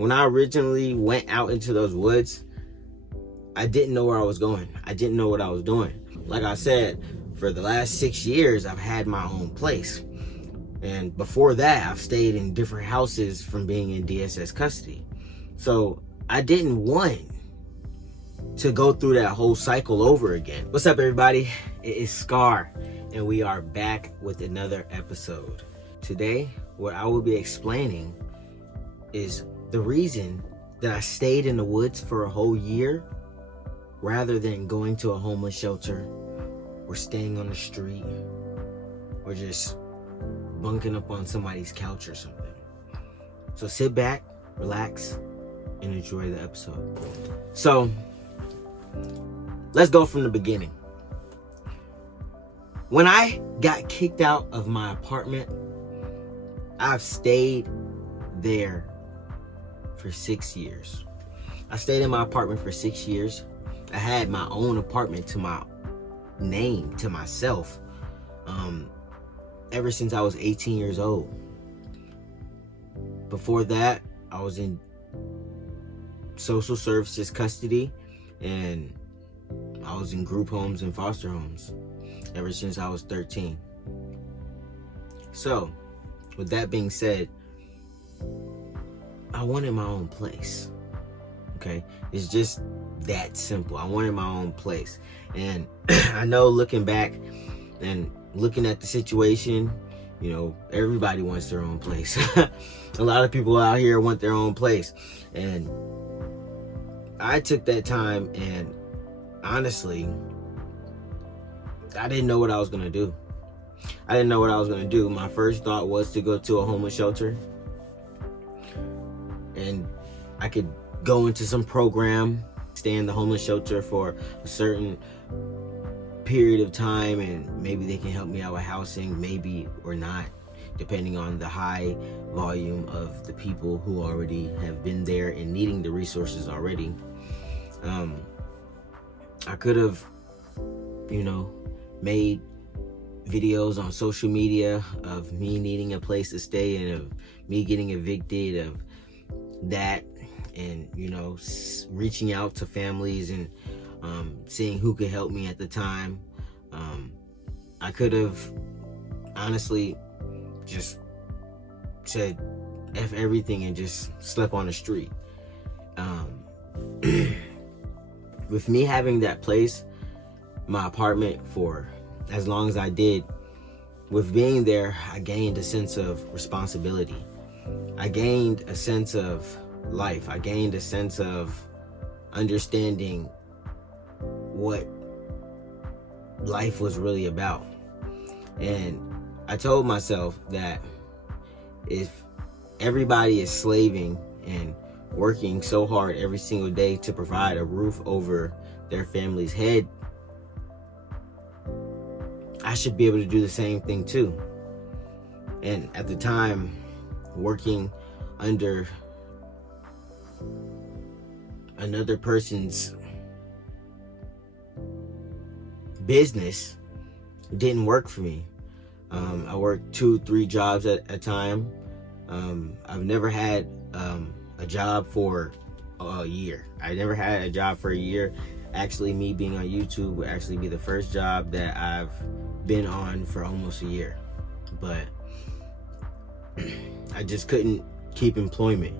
When I originally went out into those woods, I didn't know where I was going. I didn't know what I was doing. Like I said, for the last 6 years, I've had my own place. And before that, I've stayed in different houses from being in DSS custody. So I didn't want to go through that whole cycle over again. What's up, everybody? It is Scar, and we are back with another episode. Today, what I will be explaining is the reason that I stayed in the woods for a whole year rather than going to a homeless shelter or staying on the street or just bunking up on somebody's couch or something. So sit back, relax, and enjoy the episode. So let's go from the beginning. When I got kicked out of my apartment, I've stayed there for 6 years. I stayed in my apartment for 6 years. I had my own apartment to my name, to myself, ever since I was 18 years old. Before that, I was in social services custody, and I was in group homes and foster homes ever since I was 13. So, with that being said, I wanted my own place. Okay? It's just that simple. I wanted my own place. And I know, looking back and looking at the situation, you know, everybody wants their own place. A lot of people out here want their own place. And I took that time, and honestly, I didn't know what I was going to do. I didn't know what I was going to do. My first thought was to go to a homeless shelter, and I could go into some program, stay in the homeless shelter for a certain period of time, and maybe they can help me out with housing, maybe or not, depending on the high volume of the people who already have been there and needing the resources already. I could have, made videos on social media of me needing a place to stay and of me getting evicted, of that, and reaching out to families and seeing who could help me at the time. I could have honestly just said F everything and just slept on the street. With me having that place, my apartment, for as long as I did, with being there, I gained a sense of responsibility. I gained a sense of life. I gained a sense of understanding what life was really about. And I told myself that if everybody is slaving and working so hard every single day to provide a roof over their family's head, I should be able to do the same thing too. And at the time, working under another person's business didn't work for me. I worked 2-3 jobs at a time. I've never had a job for a year. I never had a job for a year. Actually, me being on YouTube would actually be the first job that I've been on for almost a year. But I just couldn't keep employment,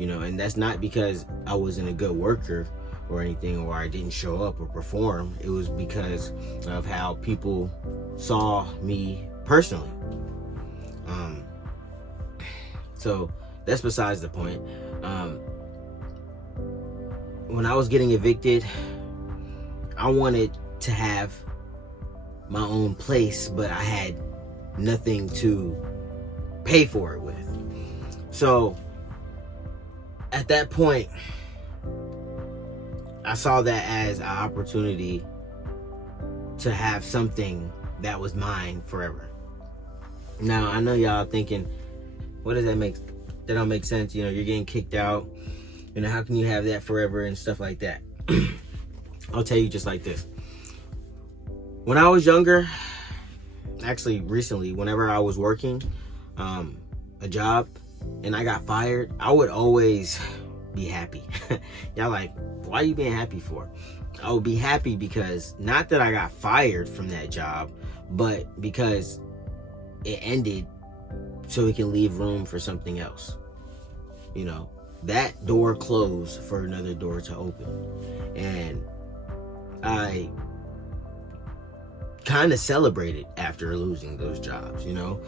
and that's not because I wasn't a good worker or anything, or I didn't show up or perform. It was because of how people saw me personally. So that's besides the point. When I was getting evicted, I wanted to have my own place, but I had nothing to pay for it with. So at that point, I saw that as an opportunity to have something that was mine forever. Now, I know y'all thinking, what does that make? That don't make sense. You're getting kicked out. How can you have that forever and stuff like that? I'll tell you just like this. When I was younger, actually recently, whenever I was working a job, and I got fired, I would always be happy. Y'all like, why are you being happy for? I would be happy because not that I got fired from that job, but because it ended so we can leave room for something else. You know, that door closed for another door to open. And I kind of celebrated after losing those jobs, you know.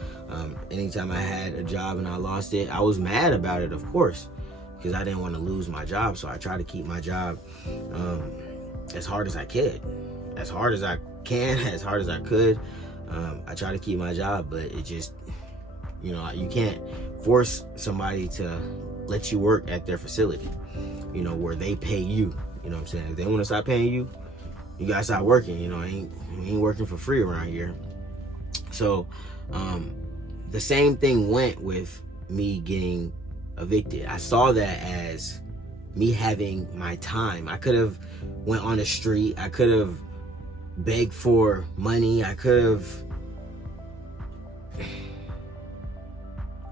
Anytime I had a job and I lost it, I was mad about it, of course, because I didn't want to lose my job. So I tried to keep my job as hard as I could, as hard as I can, as hard as I could. I try to keep my job, but it just, you know, you can't force somebody to let you work at their facility, you know, where they pay you. You know what I'm saying? If they want to stop paying you, you gotta stop working. You know, we ain't working for free around here. So the same thing went with me getting evicted. I saw that as me having my time. I could have went on the street. I could have begged for money. I could have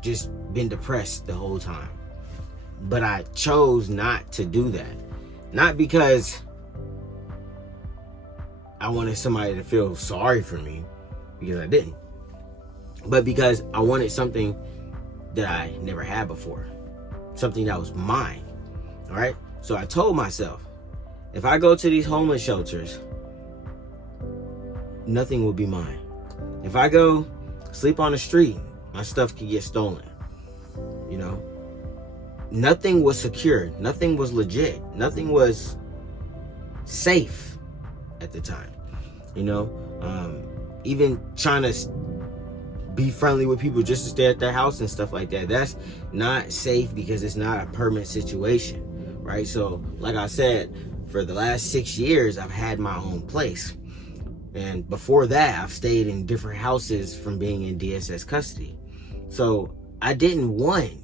just been depressed the whole time. But I chose not to do that. Not because I wanted somebody to feel sorry for me, because I didn't, but because I wanted something that I never had before, something that was mine. All right. So I told myself, if I go to these homeless shelters, nothing will be mine. If I go sleep on the street, my stuff could get stolen. You know, nothing was secure. Nothing was legit. Nothing was safe at the time. You know, even trying to be friendly with people just to stay at their house and stuff like that, that's not safe because it's not a permanent situation, right? So like I said, for the last 6 years, I've had my own place. And before that, I've stayed in different houses from being in DSS custody. So I didn't want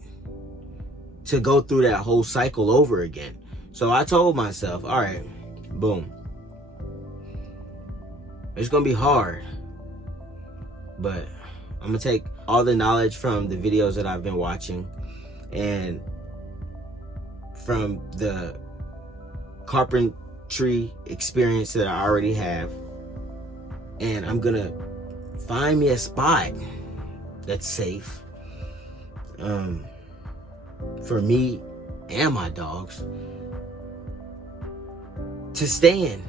to go through that whole cycle over again. So I told myself, all right, boom. It's gonna be hard, but I'm gonna take all the knowledge from the videos that I've been watching and from the carpentry experience that I already have, and I'm gonna find me a spot that's safe for me and my dogs to stay in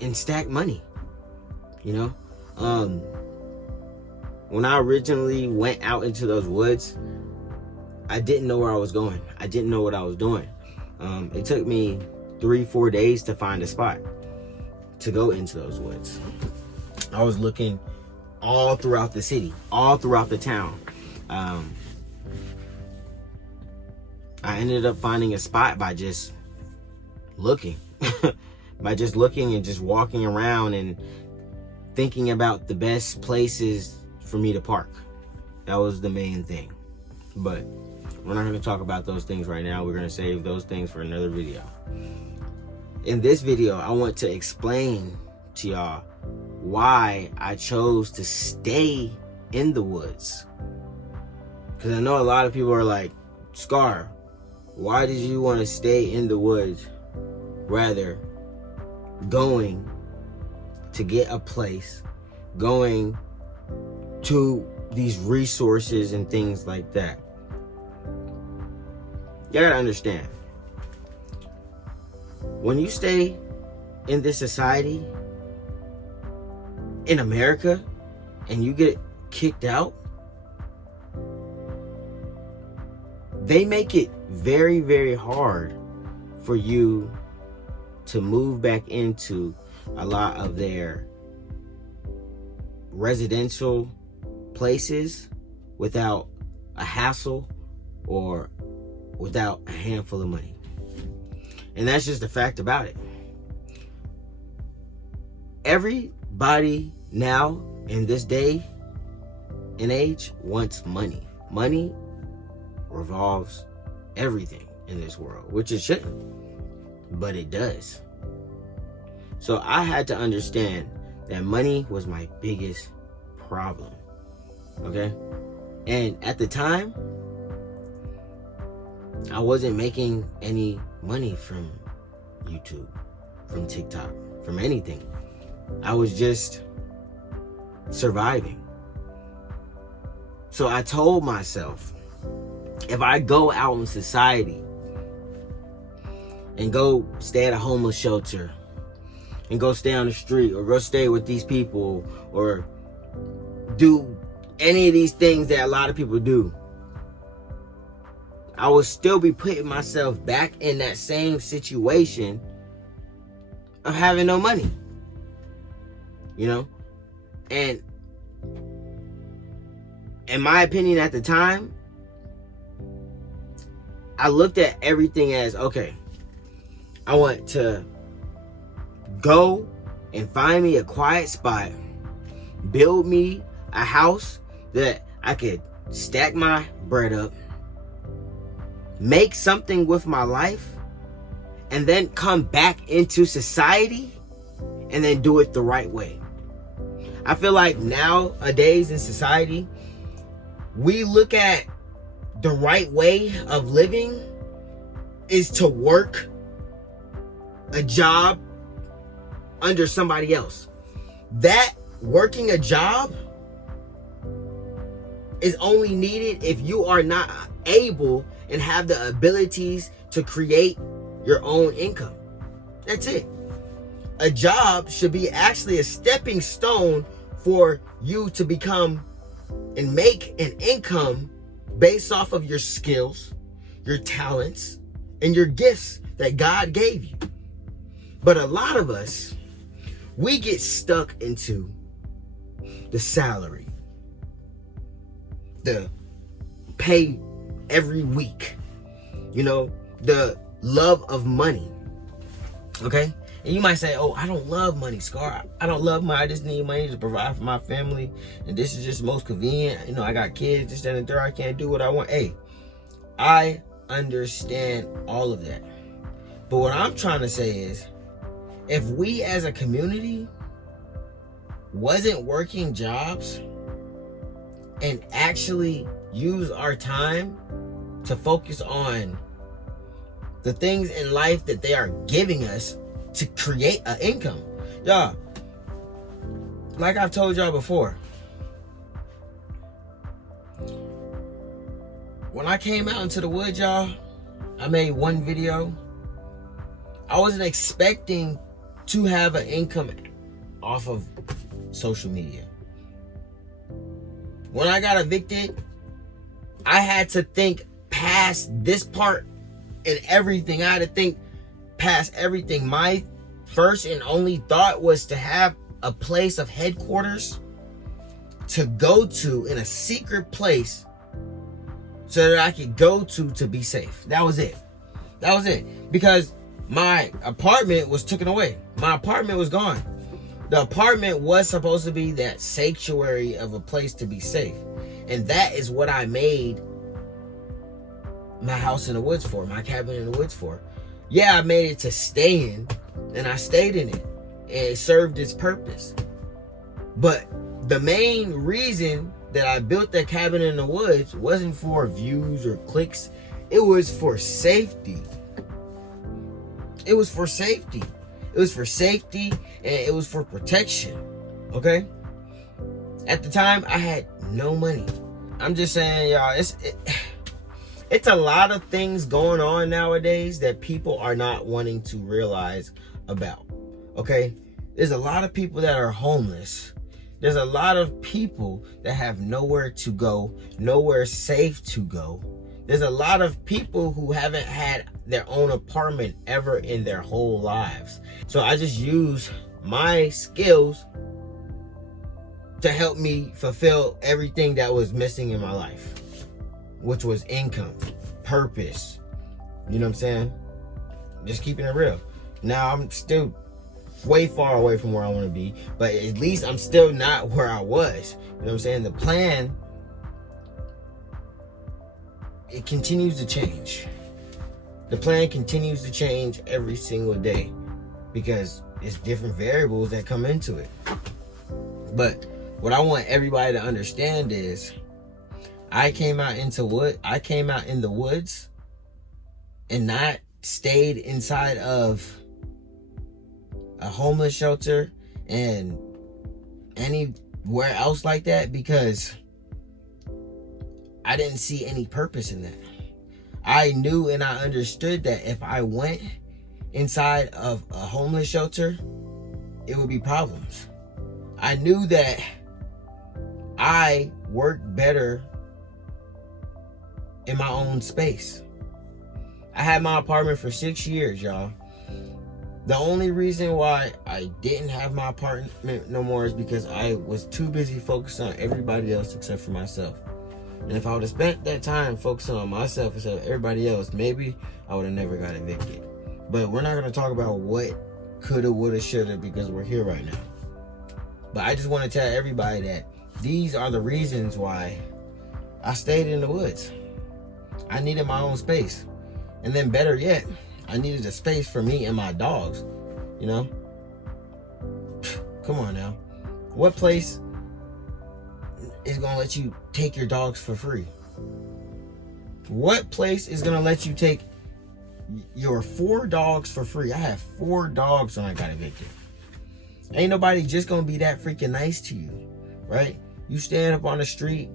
and stack money. You know, when I originally went out into those woods, I didn't know where I was going. I didn't know what I was doing. It took me 3-4 days to find a spot to go into those woods. I was looking all throughout the city, all throughout the town. I ended up finding a spot by just looking, by just looking and just walking around and thinking about the best places for me to park. That was the main thing. But we're not going to talk about those things right now. We're going to save those things for another video. In this video, I want to explain to y'all why I chose to stay in the woods. Because I know a lot of people are like, Scar, why did you want to stay in the woods rather going to get a place, going to these resources and things like that? You gotta understand, when you stay in this society in America and you get kicked out, they make it very, very hard for you to move back into a lot of their residential places without a hassle or without a handful of money. And that's just the fact about it. Everybody now in this day and age wants money. Money revolves everything in this world, which it shouldn't, but it does. So I had to understand that money was my biggest problem. Okay? And at the time, I wasn't making any money from YouTube, from TikTok, from anything. I was just surviving. So I told myself, if I go out in society and go stay at a homeless shelter and go stay on the street or go stay with these people or do any of these things that a lot of people do, I would still be putting myself back in that same situation of having no money. You know? And in my opinion at the time, I looked at everything as, okay, I want to go and find me a quiet spot, build me a house that I could stack my bread up, make something with my life, and then come back into society and then do it the right way. I feel like nowadays in society, we look at the right way of living is to work a job under somebody else. That working a job is only needed if you are not able and have the abilities to create your own income. That's it. A job should be actually a stepping stone for you to become and make an income based off of your skills, your talents, and your gifts that God gave you. But a lot of us, we get stuck into the salary, the pay every week, you know, the love of money. Okay? And you might say, oh, I don't love money, Scar. I don't love money. I just need money to provide for my family. And this is just most convenient. You know, I got kids, this, that, and the third. I can't do what I want. Hey, I understand all of that. But what I'm trying to say is, if we as a community wasn't working jobs and actually use our time to focus on the things in life that they are giving us to create an income. Y'all, like I've told y'all before, when I came out into the woods, y'all, I made one video. I wasn't expecting to have an income off of social media. When I got evicted, I had to think past this part and everything. I had to think past everything. My first and only thought was to have a place of headquarters to go to in a secret place so that I could go to be safe. That was it. That was it. Because my apartment was taken away. My apartment was gone. The apartment was supposed to be that sanctuary of a place to be safe. And that is what I made my house in the woods for, my cabin in the woods for. Yeah, I made it to stay in, and I stayed in it, and it served its purpose. But the main reason that I built that cabin in the woods wasn't for views or clicks. It was for safety. It was for safety. It was for safety, and it was for protection. Okay? At the time, I had no money. I'm just saying, y'all, it's a lot of things going on nowadays that people are not wanting to realize about. Okay? There's a lot of people that are homeless. There's a lot of people that have nowhere to go, nowhere safe to go. There's a lot of people who haven't had their own apartment ever in their whole lives. So I just use my skills to help me fulfill everything that was missing in my life, which was income, purpose. You know what I'm saying? Just keeping it real. Now I'm still way far away from where I want to be, but at least I'm still not where I was. You know what I'm saying? The plan, it continues to change. The plan continues to change every single day because it's different variables that come into it. But what I want everybody to understand is I came out in the woods and not stayed inside of a homeless shelter and anywhere else like that, because I didn't see any purpose in that. I knew and I understood that if I went inside of a homeless shelter, it would be problems. I knew that I worked better in my own space. I had my apartment for 6 years, y'all. The only reason why I didn't have my apartment no more is because I was too busy focused on everybody else except for myself. And if I would have spent that time focusing on myself instead of everybody else, maybe I would have never got evicted. But we're not going to talk about what coulda, woulda, shoulda, because we're here right now. But I just want to tell everybody that these are the reasons why I stayed in the woods. I needed my own space. And then better yet, I needed a space for me and my dogs, you know? Come on now. What place is going to let you take your dogs for free? What place is going to let you take your 4 dogs for free? I had 4 dogs when I got evicted. Ain't nobody just going to be that freaking nice to you, right? You stand up on the street,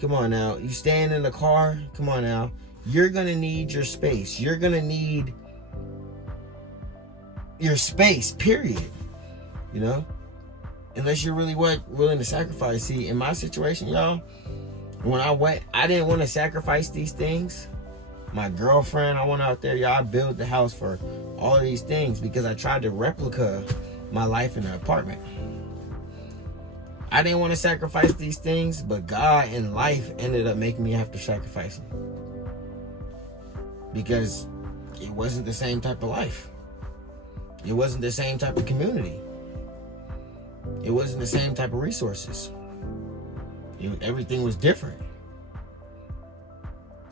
come on now. You stand in the car, come on now. You're going to need your space. You're going to need your space, period. You know? Unless you're really willing to sacrifice. See, in my situation, y'all, when I didn't want to sacrifice these things. My girlfriend, I went out there, y'all, I built the house for all of these things because I tried to replica my life in an apartment. I didn't want to sacrifice these things, but God and life ended up making me have to sacrifice them. Because it wasn't the same type of life. It wasn't the same type of community. It wasn't the same type of resources. Everything was different.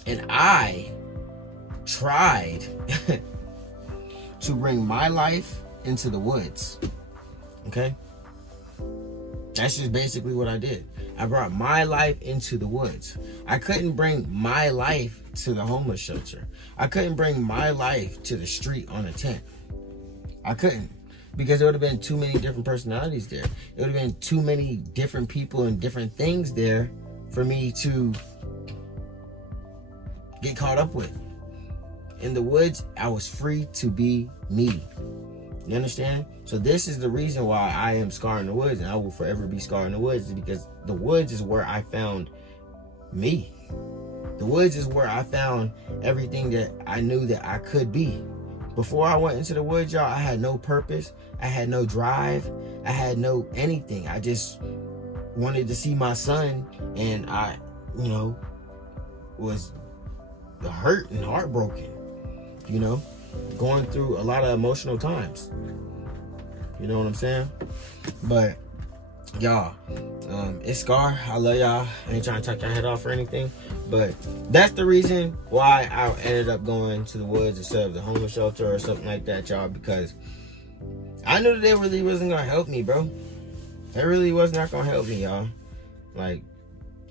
And I tried to bring my life into the woods. Okay? That's just basically what I did. I brought my life into the woods. I couldn't bring my life to the homeless shelter. I couldn't bring my life to the street on a tent. I couldn't. Because there would have been too many different personalities there. It would have been too many different people and different things there for me to get caught up with. In the woods, I was free to be me. You understand? So this is the reason why I am Scar in the Woods, and I will forever be Scar in the Woods, is because the woods is where I found me. The woods is where I found everything that I knew that I could be. Before I went into the woods, y'all, I had no purpose. I had no drive. I had no anything. I just wanted to see my son, and I, was hurt and heartbroken, going through a lot of emotional times. You know what I'm saying? But y'all, it's Scar. I love y'all. I ain't trying to tuck your head off or anything, but that's the reason why I ended up going to the woods instead of the homeless shelter or something like that, y'all, because I knew that it really wasn't gonna help me, bro. It really was not gonna help me, y'all. Like,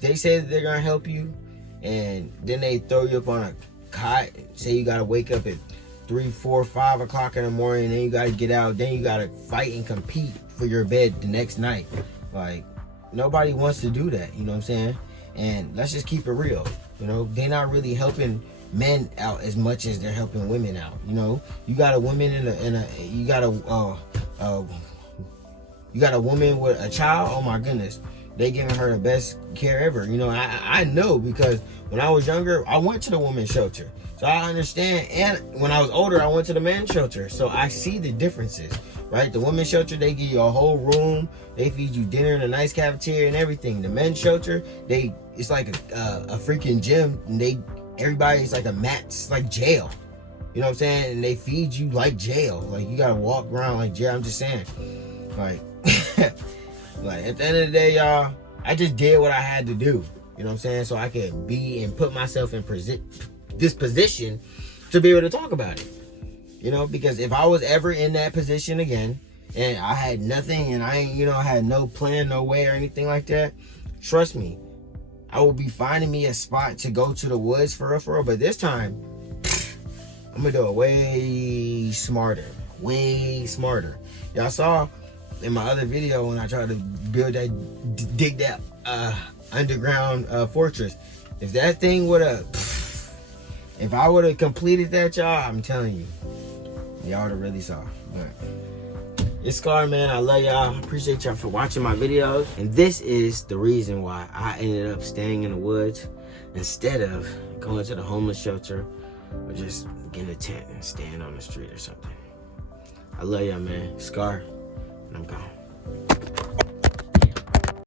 they say that they're gonna help you, and then they throw you up on a cot, say you gotta wake up at 3, 4, 5 o'clock in the morning, then you gotta get out, then you gotta fight and compete for your bed the next night. Like, nobody wants to do that, you know what I'm saying? And let's just keep it real, they're not really helping men out as much as they're helping women out. You got a woman you got a woman with a child, oh my goodness, they giving her the best care ever. I know, because when I was younger, I went to the women's shelter, so I understand. And when I was older, I went to the men's shelter, so I see the differences, right? The women's shelter, they give you a whole room, they feed you dinner in a nice cafeteria and everything. The men's shelter, it's like a freaking gym, and everybody's like a mat. It's like jail, you know what I'm saying? And they feed you like jail, like you gotta walk around like jail. I'm just saying, like like at the end of the day, y'all, I just did what I had to do, you know what I'm saying, so I could be and put myself in this position to be able to talk about it, because if I was ever in that position again and I had nothing and I ain't, had no plan, no way or anything like that, trust me, I will be finding me a spot to go to the woods for real, but this time I'm gonna do it way smarter. Way smarter. Y'all saw in my other video when I tried to build that, dig that underground fortress. If that thing would have, if I would have completed that, y'all, I'm telling you, y'all would have really saw. But it's Scar, man. I love y'all. Appreciate y'all for watching my videos. And this is the reason why I ended up staying in the woods instead of going to the homeless shelter or just getting a tent and staying on the street or something. I love y'all, man. Scar, and I'm gone.